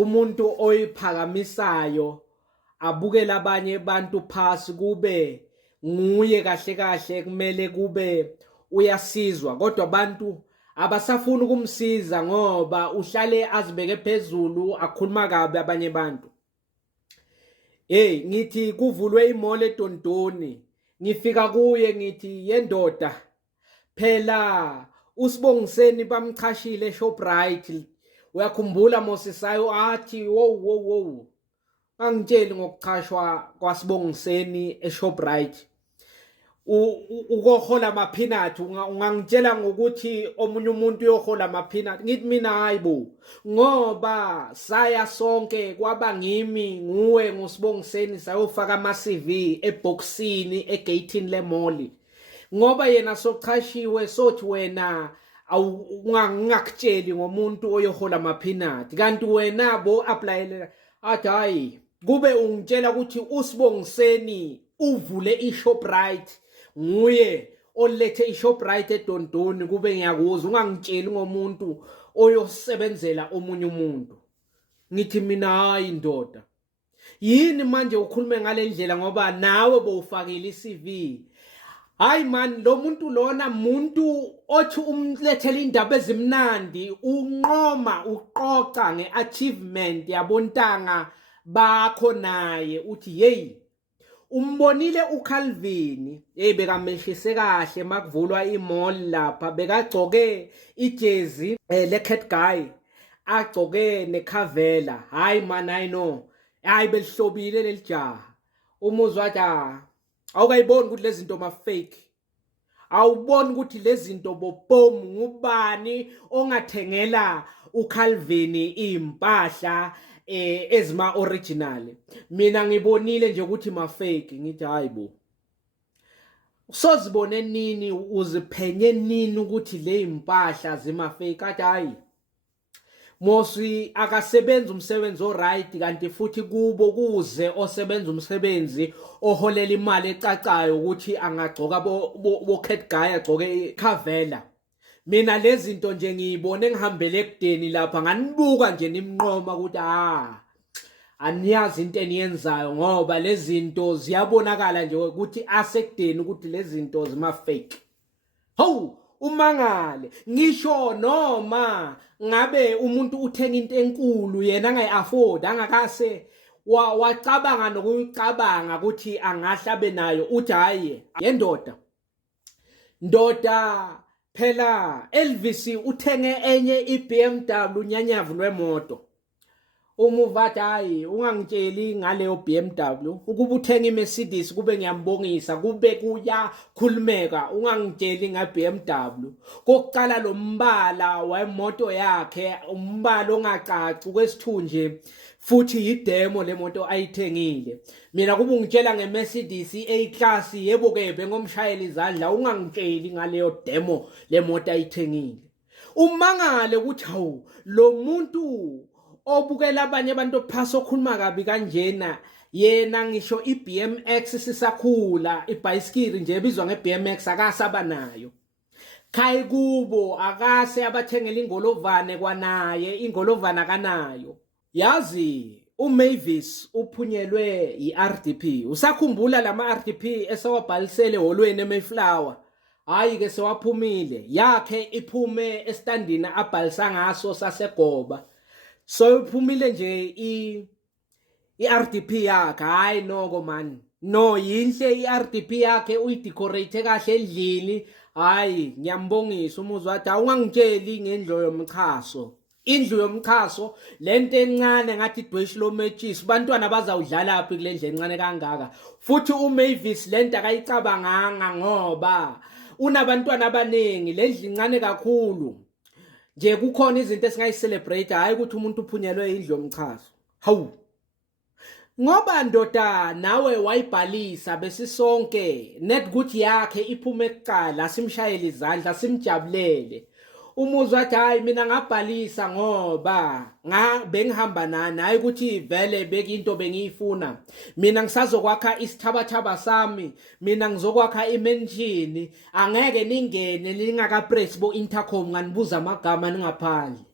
umuntu oyiphakamisayo abukela abanye abantu phasi kube nguye kahle kahle kumele kube uyasizwa, kodwa abantu abasafuni ukumsiza ngoba uhlale azibeke phezulu akhuluma kabi abanye abantu. Ngithi kuvulwe imall eDontoni, ngifika kuye ngithi yendoda phela uSibongiseni bamchashile eShoprite, uyakhumbula Mosisayo athi wow angitsheli ngokuchashwa kwaSibongiseni eShoprite. Ukohola amaphinathi ungangitshela ngokuthi omunye umuntu uyohola amaphinathi? Ngithi mina hayibo, ngoba saya sonke kwaba ngimi nguwe nguSibongiseni sayofaka ama-CV eboxini egatini lemall, ngoba yena sochashiwe sothi wena ungakutsheli ngomuntu oyohola amaphinathi, kanti wena bo applyela athi hayi kube ungitshela ukuthi uSibongiseni uvule iShoprite, nguye olethe iShoprite eDontoni, kube ngiyakuzwa ungangitsheli ngomuntu oyosebenzela omunye umuntu. Ngithi mina hayi ndoda, yini manje ukhulume ngale ndlela ngoba nawe bowufakile iCV? Hayi man, lo muntu lona muntu othi umlethele indaba ezimnandi, unqoma uqoqa ngeachievement yabontanga bakho, naye uthi hey umbonile uCalvin bekameshise kahle makuvulwa imall lapha, bekagcoke ijezi le-cat guy, agcoke nekhavela. Hayi man, I know, hayi belihlobile leli jaha. Umuzwa wathi awukayiboni ukuthi lezi zinto ma-fake? Awuboni ukuthi lezi zinto bobom ngubani ongathengela uCalvin impahla ezima-original? Mina ngibonile nje ukuthi ma-fake. Ngithi hayi bo, sozibone nini, uziphenye nini ukuthi le impahla zima-fake? Athi hayi Mosi akasebenza umsebenzi oright, kanti futhi kubo kuze osebenza umsebenzi oholela imali ecacayo ukuthi angagcoka bo-cat guy agcoke ikhavela. Mina lezi zinto nje ngiyibone ngihambele ekudeni lapha, nganibuka nje nimnqoma ukuthi aniyazi into eniyenzayo, ngoba lezi zinto ziyabonakala nje ukuthi asekudeni ukuthi lezi zinto zima-fake. Hawu umangale, ngisho noma ngabe umuntu uthenga into enkulu yena angayi-afford, angakase wacabanga nokuyicabanga ukuthi angahlabe nayo, uthi hayi yendoda phela Elvis uthenge enye iBMW nyanyavu lwemoto. Umuva athi hayi ungangitsheli ngaleyo BMW, ukuba uthenga iMercedes kube ngiyambongisa, kube kuyakhulumeka, ungangitsheli ngaBMW. Kokuqala lo mbala wemoto yakhe umbala ongacaci, kwesithunje futhi yidemo lemoto ayithengile. Mina kuba ungitshela ngeMercedes A-class, yebo ke bengomshayeli izandla, ungangitsheli ngaleyo demo lemoto ayithengile. Umangale ukuthi hawu lo muntu obukela abanye abantu phasi okhuluma kabi kanjena, yena ngisho iBMX sisakhula, ibhayisikili nje ebizwa ngeBMX akasaba nayo. Khayi kubo akase abathengela ingolovane kwanaye, ingolovane akanayo. Yazi uMavis uphunyelwe iRDP. Usakhumbula lama-RDP esewabhalisele eholweni eMayflower? Hayi ke sewaphumile, yakhe iphume estandini abhalisa ngaso saseGoba. So iphumile nje iRDP yakhe. Hayi noko man, no, yinhle iRDP yakhe, uyidecorate kahle endlini. Hayi ngiyambongisa umuzwa wathi awungangitsheli ngendlo yomchaso. Indlu yomchaso lento encane ngathi idweshi lometshisi, bantwana bazawudlala phi kule ndlu encane kangaka? Futhi uMavis lento akayicabanganga ngoba unabantwana abaningi, le ndlu incane kakhulu. Nje kukhona izinto esingayicelebrate, hayi ukuthi umuntu uphunyelwe indlu yomchaso. Hawu, ngoba ndoda nawe wayibhalisa besisonke net ukuthi yakhe iphume kuqala, simshayele izandla simjabulele. Umuzwa wathi hayi mina ngabhalisa ngoba bengihamba nani, hayi ukuthi vele bekinto bengiyifuna. Mina ngisazokwakha isithabathaba sami, mina ngizokwakha imansion, angeke ningene ningakapress bo intercom nganibuza amagama ningaphandle.